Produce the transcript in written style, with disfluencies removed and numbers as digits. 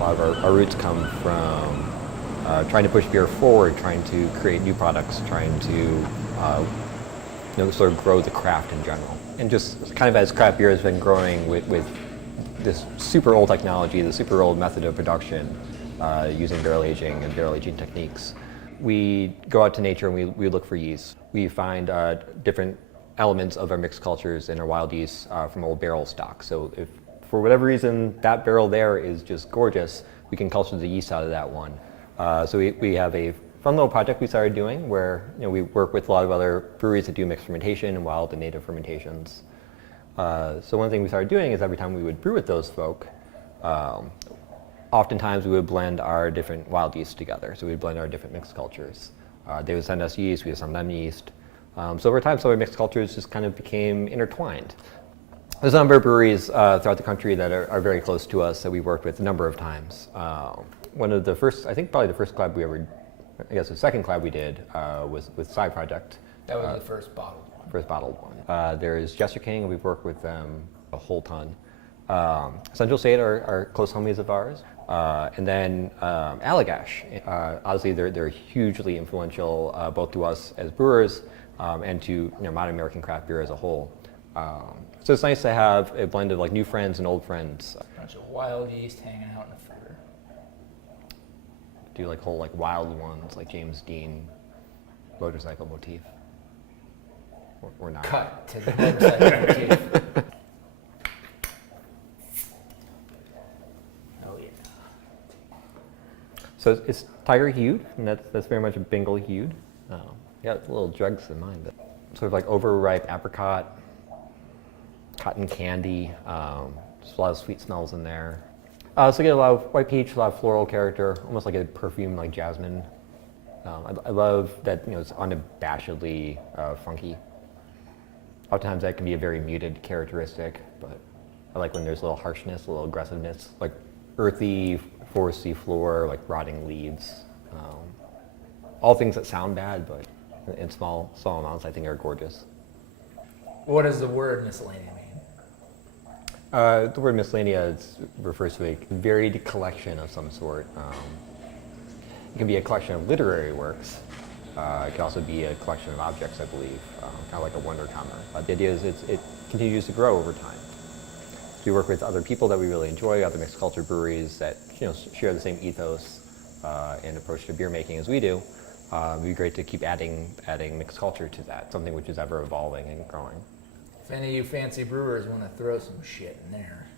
A lot of our roots come from trying to push beer forward, trying to create new products, trying to sort of grow the craft in general. And just kind of as craft beer has been growing with this super old technology, the super old method of production, using barrel aging and barrel aging techniques, we go out to nature and we look for yeast. We find different elements of our mixed cultures and our wild yeast from old barrel stock. So if for whatever reason that barrel there is just gorgeous, we can culture the yeast out of that one. So we have a fun little project we started doing where we work with a lot of other breweries that do mixed fermentation and wild and native fermentations. So one thing we started doing is every time we would brew with those folk, oftentimes we would blend our different wild yeast together. So we'd blend our different mixed cultures. They would send us yeast, we would send them yeast. So over time, some of our mixed cultures just kind of became intertwined. There's a number of breweries throughout the country that are very close to us that we've worked with a number of times. One of the first, I think probably the first collab we ever, I guess the second collab we did was with Side Project. That was the first bottled one. First bottled one. There's Jester King, we've worked with them a whole ton. Central State are close homies of ours. And then Allagash. Obviously, they're hugely influential both to us as brewers and to modern American craft beer as a whole. So it's nice to have a blend of like new friends and old friends. A bunch of wild yeast hanging out in the foedre. Do like whole like wild ones like James Dean motorcycle motif. Or not. Cut to the motorcycle motif. Oh yeah. So it's tiger hued, and that's very much a Bengal hued. Got little drugs in mind, but sort of like overripe apricot, cotton candy, just a lot of sweet smells in there. So you get a lot of white peach, a lot of floral character, almost like a perfume like jasmine. I love that it's unabashedly funky. Oftentimes that can be a very muted characteristic, but I like when there's a little harshness, a little aggressiveness, like earthy, foresty floor, like rotting leaves. All things that sound bad, but in small amounts I think are gorgeous. What does the word miscellanea mean? The word miscellanea refers to a varied collection of some sort. It can be a collection of literary works. It can also be a collection of objects, I believe, kind of like a wonder comer. The idea is it continues to grow over time. We work with other people that we really enjoy, other mixed culture breweries that share the same ethos and approach to beer making as we do. It'd be great to keep adding mixed culture to that, something which is ever evolving and growing. If any of you fancy brewers want to throw some shit in there,